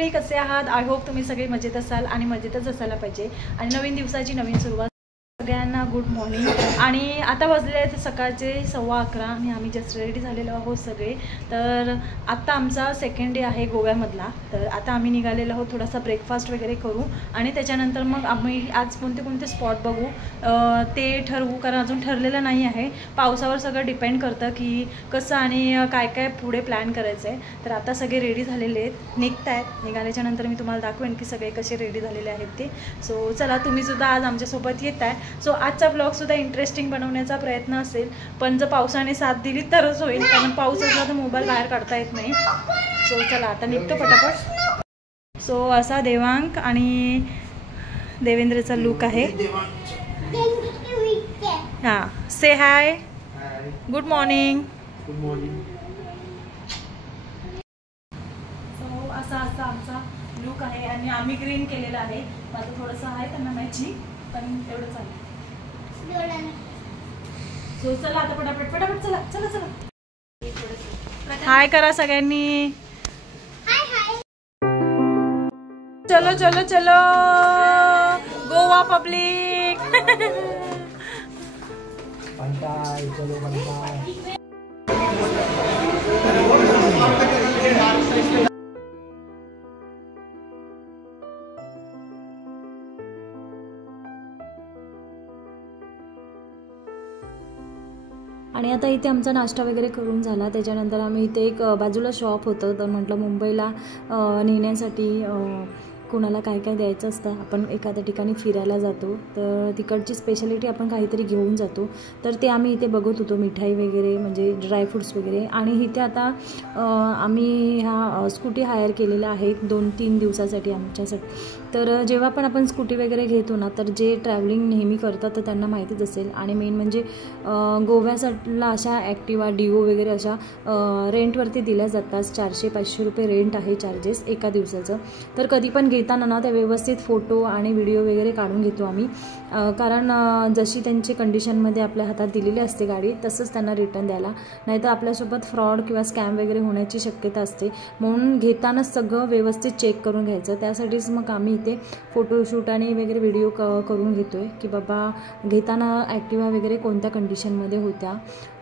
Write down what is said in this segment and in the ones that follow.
मंडळी, कसे आहात? आय होप तुम्ही सगळे मजेत असाल आणि मजेतच असायला पाहिजे. आणि नवीन दिवसाची नवीन सुरुवात. सगळ्यांना गुड मॉर्निंग. आणि आता वाजले आहेत सकाळचे 11:15 आणि आम्ही जस्ट रेडी झालेलो आहोत सगळे. तर आत्ता आमचा सेकंड डे आहे गोव्यामधला. तर आता आम्ही निघालेलो आहोत, थोडासा ब्रेकफास्ट वगैरे करू आणि त्याच्यानंतर मग आम्ही आज कोणते कोणते स्पॉट बघू ते ठरवू, कारण अजून ठरलेलं नाही आहे. पावसावर सगळं डिपेंड करतं की कसं आणि काय काय पुढे प्लॅन करायचं आहे. तर आता सगळे रेडी झालेले आहेत, निघत आहेत. निघाल्याच्या नंतर मी तुम्हाला दाखवेन की सगळे कसे रेडी झालेले आहेत ते. सो चला, तुम्हीसुद्धा आज आमच्यासोबत येत आहे. सो आजचा ब्लॉगसुद्धा इंटरेस्टिंग बनवण्याचा प्रयत्न असेल, पण जर पावसाने साथ दिली तरच होईल, कारण पाऊस असला तर मोबाईल बाहेर काढता येत नाही. सो चला आता निघतो पटापट. सो असा देवांग आणि देवेंद्रचा लुक आहे. हां, से हाय, गुड मॉर्निंग. सो असा आमचा लुक आहे आणि आम्ही ग्रीन केलेला आहे. माझं थोडंसं आहे त्यांना मॅचिंग, पण एवढं चालेल. सो चला आता पटापट चला चला चला. हाय करा सगळ्यांनी. चलो चलो चलो गोवा पब्लिक. आणि आता इथे आमचा नाश्ता वगैरे करून झाला. त्याच्यानंतर आम्ही इथे एक बाजूला शॉप होतं, तर म्हटलं मुंबईला नेण्यासाठी कोणाला काय काय द्यायचं असतं, आपण एखाद्या ठिकाणी फिरायला जातो तर तिकडची स्पेशालिटी आपण काहीतरी घेऊन जातो. तर ते आम्ही इथे बघत होतो, मिठाई वगैरे म्हणजे ड्रायफ्रूट्स वगैरे. आणि इथे आता आम्ही ह्या स्कूटी हायर केलेल्या आहेत 2-3 दिवसासाठी आमच्यासाठी. तर जेव्हा पण आपण स्कूटी वगैरे घेतो ना, तर जे ट्रॅव्हलिंग नेहमी करतात तर त्यांना माहितीच असेल. आणि मेन म्हणजे गोव्यासाठीला अशा ॲक्टिवा डिओ वगैरे अशा रेंटवरती दिल्या जातात. 400-500 रुपये रेंट आहे चार्जेस एका दिवसाचं. तर कधी पण घेताना ना ते व्यवस्थित फोटो आणि व्हिडिओ वगैरे काढून घेतो आम्ही, कारण जशी त्यांची कंडिशनमध्ये आपल्या हातात दिलेली असते गाडी तसंच त्यांना रिटर्न द्यायला, नाहीतर आपल्यासोबत फ्रॉड किंवा स्कॅम वगैरे होण्याची शक्यता असते. म्हणून घेतानाच सगळं व्यवस्थित चेक करून घ्यायचं. त्यासाठीच मग आम्ही इथे फोटोशूट आणि वगैरे व्हिडिओ करून घेतो आहे की बाबा घेताना ॲक्टिवा वगैरे कोणत्या कंडिशनमध्ये होत्या.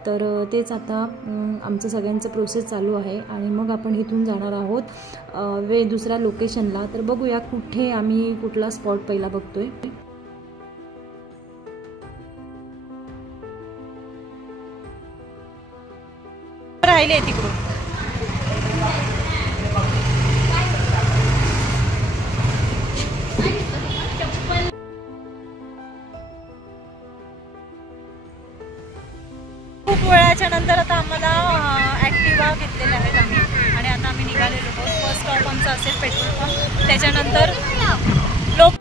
तर तेच आता आमचं सगळ्यांचं प्रोसेस चालू आहे. आणि मग आपण इथून जाणार आहोत दुसऱ्या लोकेशनला. तर बघूया कुठे आम्ही कुठला स्पॉट पहिला बघतोय. राहिले तिकडून खूप वेळाच्या नंतर आता आम्हाला ॲक्टिवा घेतलेल्या आहेत आम्ही. आणि आता आम्ही निघालेलो आहोत. फर्स्ट स्टॉप आमचा असेल पेट्रोल पंप, त्याच्यानंतर लोक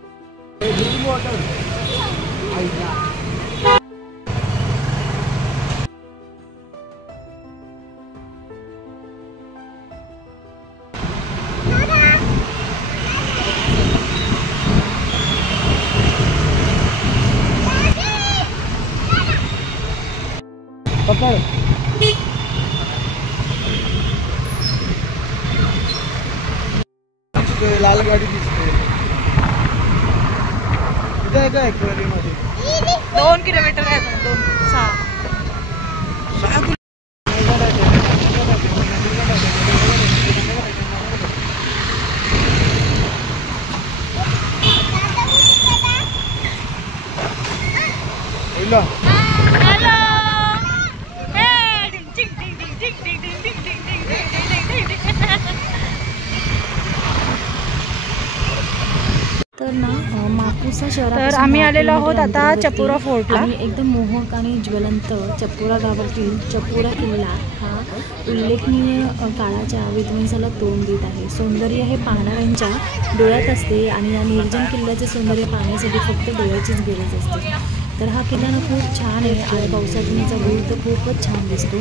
लाल गाडी दिसते. 2 किलोमीटर आहे, 2-6. तर ना मापुसा शहरात तर आम्ही आलेलो आहोत आता चपोरा फोर्टला. एकदम मोहक आणि ज्वलंत चपोरा गावातील चपोरा किल्ला हा उल्लेखनीय काळाच्या विध्वंसाला तोंड देत आहे. सौंदर्य हे पाहणाऱ्यांच्या डोळ्यात असते आणि या निर्जन किल्ल्याचे सौंदर्य पाहण्यासाठी फक्त डोळ्याचीच गरज असते. तर हा किल्ला ना खूप छान आहे आणि पावसातून याचा व्ह्यू तर खूपच छान दिसतो.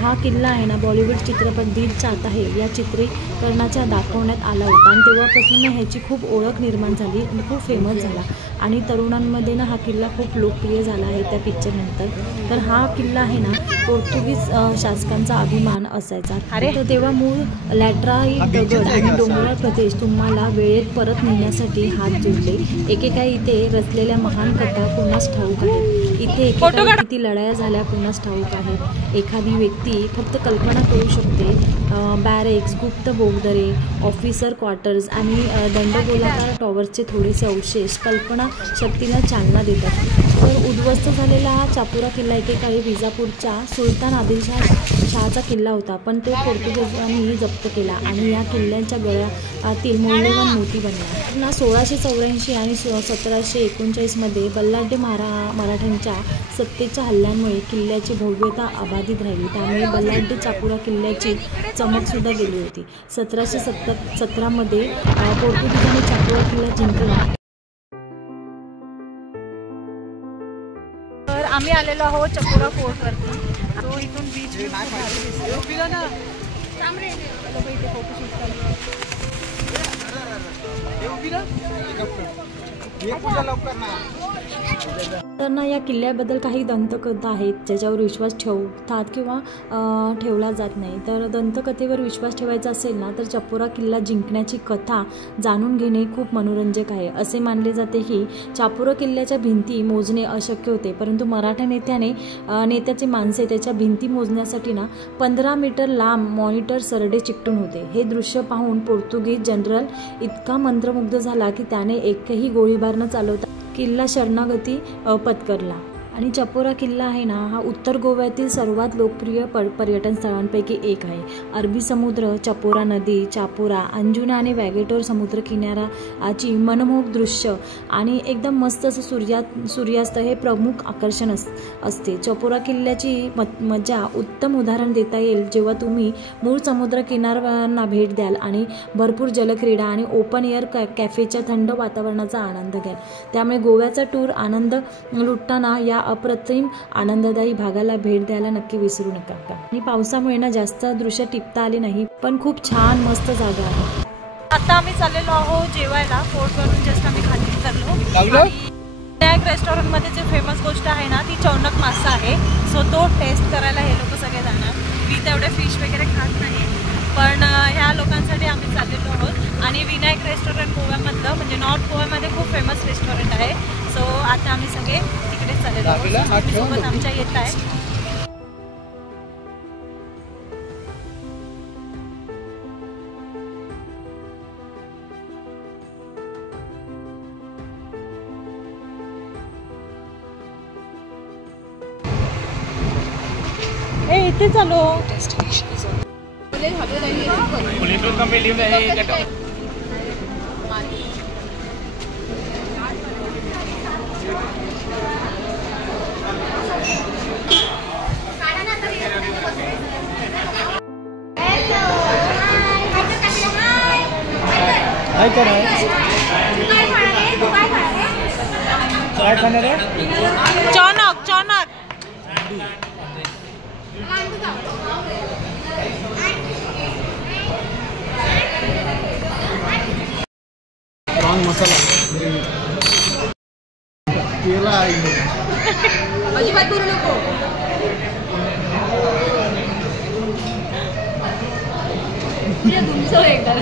हा किल्ला आहे ना बॉलिवूड चित्रपट दिल चाहता है या चित्रीकरणाच्या दाखवण्यात आला होता आणि तेव्हापासून ह्याची खूप ओळख निर्माण झाली आणि खूप फेमस झाला. आणि तरुणांमध्ये ना हा किल्ला खूप लोकप्रिय झाला आहे त्या पिक्चरनंतर. तर हा किल्ला आहे ना पोर्तुगीज शासकांचा अभिमान असायचा. तर तेव्हा मूळ लॅटराईट दगड आणि डोंगराळ प्रदेश तुम्हाला वेळेत परत नेण्यासाठी हात जोडले. एकेकाळी इथे रचलेल्या महान कथा कोणास ठाऊक आहेत. इथे एकेकाळी किती लढाया झाल्या कोणास ठाऊक आहेत. एखादी व्यक्ती फक्त कल्पना करू शकते. बॅरेक्स, गुप्त बोगदरे, ऑफिसर क्वार्टर्स आणि दंडगोलाकार टॉवरचे थोडेसे अवशेष कल्पना शक्तीला चालना देतात. तर उद्ध्वस्त झालेला हा चापुरा किल्ला एकेकाळी विजापूरच्या सुलतान आदिलशहाचा किल्ला होता, पण तो पोर्तुगीजांनी जप्त केला आणि या किल्ल्याच्या गळ्यातील मौल्यवान मोती बनला. ना 1684 आणि 1739 बल्लाढ्य मराठ्यांच्या सत्तेच्या हल्ल्यांमुळे किल्ल्याची भव्यता अबाधित राहिली. त्यामुळे बल्लाढ्य चापुरा किल्ल्याची चमकसुद्धा गेली होती. 1717 पोर्तुगीजांनी चापुरा किल्ला जिंकला. तर आम्ही आलेलो आहोत चपोरा फोर्टवरती. तो इथून बीच तर ना या किल्ल्याबद्दल काही दंतकथा आहेत ज्याच्यावर विश्वास ठेवतात किंवा ठेवला जात नाही. तर दंतकथेवर विश्वास ठेवायचा असेल ना तर चपोरा किल्ला जिंकण्याची कथा जाणून घेणे खूप मनोरंजक आहे. असे मानले जाते की चापुरा किल्ल्याच्या भिंती मोजणे अशक्य होते, परंतु मराठा नेत्याचे माणसे त्याच्या भिंती मोजण्यासाठी ना 15 मीटर लांब मॉनिटर सरडे चिकटून होते. हे दृश्य पाहून पोर्तुगीज जनरल इतका मंत्रमुग्ध झाला की त्याने एकही गोळीबार न चालवता किल्ला शरणागती पत्करला. आणि चपोरा किल्ला आहे ना हा उत्तर गोव्यातील सर्वात लोकप्रिय पर्यटन स्थळांपैकी एक आहे. अरबी समुद्र, चपोरा नदी, चापोरा, अंजुना आणि वॅगेटोर समुद्र किनाऱ्याची मनमोहक दृश्य आणि एकदम मस्त असं सूर्यास्त हे प्रमुख आकर्षण असते. चपोरा किल्ल्याची मजा उत्तम उदाहरण देता येईल जेव्हा तुम्ही मूळ समुद्र किनाऱ्यांना भेट द्याल आणि भरपूर जलक्रीडा आणि ओपन एअर कॅफेच्या थंड वातावरणाचा आनंद घ्याल. त्यामुळे गोव्याचा टूर आनंद लुटताना या अप्रतिम आनंददायी भागाला भेट द्यायला नक्की विसरू नका. आणि पावसामुळे ना जास्त दृश्य टिपता आले नाही, पण खूप छान मस्त जागा आहे. आता आम्ही चाललेलो आहोत जेवायला. फोर्टवरून जस्ट आम्ही खाली उतरलो. विनायक रेस्टॉरंटमध्ये जे फेमस गोष्ट आहे ना ती चौनक मासा आहे. सो तो टेस्ट करायला हे लोक सगळे जाणार. मी तेवढे फिश वगैरे खात नाही, पण ह्या लोकांसाठी आम्ही चाललेलो आहोत. आणि विनायक रेस्टॉरंट गोव्यामधलं म्हणजे नॉर्थ गोव्यामध्ये खूप फेमस रेस्टॉरंट आहे. सो आता आम्ही सगळे तिकडेच चाललेलो आहोत. सोबत आमच्या येत आहे. इथे चालू चौनक चौनक मसाला केला अजिबात करू नको. तुमचं एकदा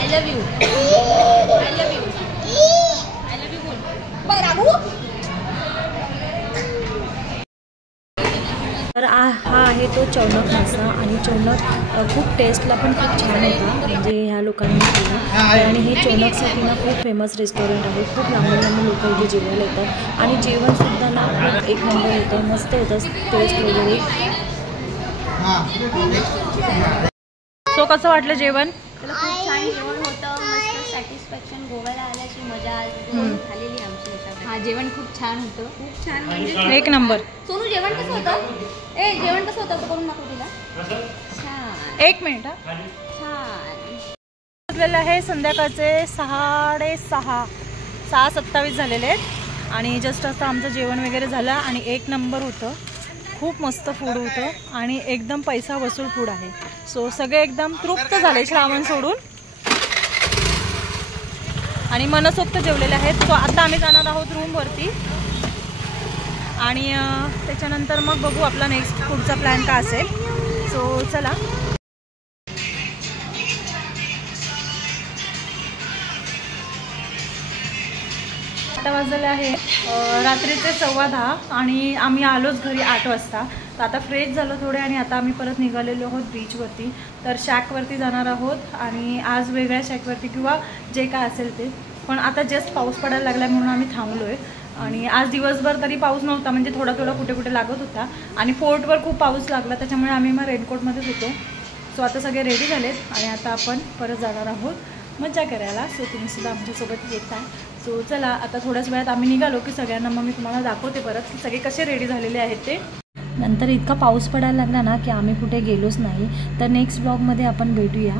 I love you. I love you. I love you. बराबू. तर हा आहे तो चौनक मासा. आणि चौनक खूप टेस्टला पण खूप छान होता, म्हणजे ह्या लोकांनी केला. आणि हे चौनकसाठी ना खूप फेमस रेस्टॉरंट आहे. खूप लांबून लांबून लोक इथे जेवायला येतात आणि जेवणसुद्धा ना खूप एक नंबर होतं, मस्त होतं टेस्ट वगैरे. सो कसं वाटलं जेवण? खूप छान जेवण होतं, मस्त सॅटिस्फॅक्शन. गोव्याला आल्याची मजा झालेली आमची. हा जेवण खूप छान होतं, खूप छान म्हणजे एक नंबर. सोनू जेवण कसं होतं? जेवण कसं होतं करून नको तिला. छान. एक मिनिट हा. छान. आहे संध्याकाळचे 6:27 झालेले आहेत आणि जस्ट असं आमचं जेवण वगैरे झालं आणि एक नंबर होतं. खूप मस्त फूड होतं आणि एकदम पैसा वसूल फूड आहे. सो सगळे एकदम तृप्त झाले श्रावण सोडून आणि मनसोक्त जेवलेले आहेत. सो आता आम्ही जाणार आहोत रूमवरती आणि त्याच्यानंतर मग बघू आपला नेक्स्ट पुढचा प्लॅन काय असेल. सो चला. आता वाजले आहे रात्रीचे 10:15 आणि आम्ही आलोच घरी 8 वाजता. तर आता फ्रेश झालो थोडे आणि आता आम्ही परत निघालेलो आहोत बीचवरती. तर शॅकवरती जाणार आहोत आणि आज वेगळ्या शॅकवरती किंवा जे काय असेल ते. पण आता जस्ट पाऊस पडायला लागला म्हणून आम्ही थांबलो आहे. आणि आज दिवसभर तरी पाऊस नव्हता, म्हणजे थोडा थोडा कुठे कुठे लागत होता आणि फोर्टवर खूप पाऊस लागला, त्याच्यामुळे आम्ही मग रेनकोटमध्येच होतो. सो आता सगळे रेडी झालेत आणि आता आपण परत जाणार आहोत मजा करायला. सो तुम्ही सुद्धा आमच्यासोबत येता. सो चला आता थोड्याच वेळात आम्ही निघालो की सगळ्यांना मग मी तुम्हाला दाखवते परत की सगळे कसे रेडी झालेले आहेत ते. नंतर इतका पाऊस पडायला लागला ना की आम्ही कुठे गेलोच नाही. तर नेक्स्ट ब्लॉगमध्ये आपण भेटूया.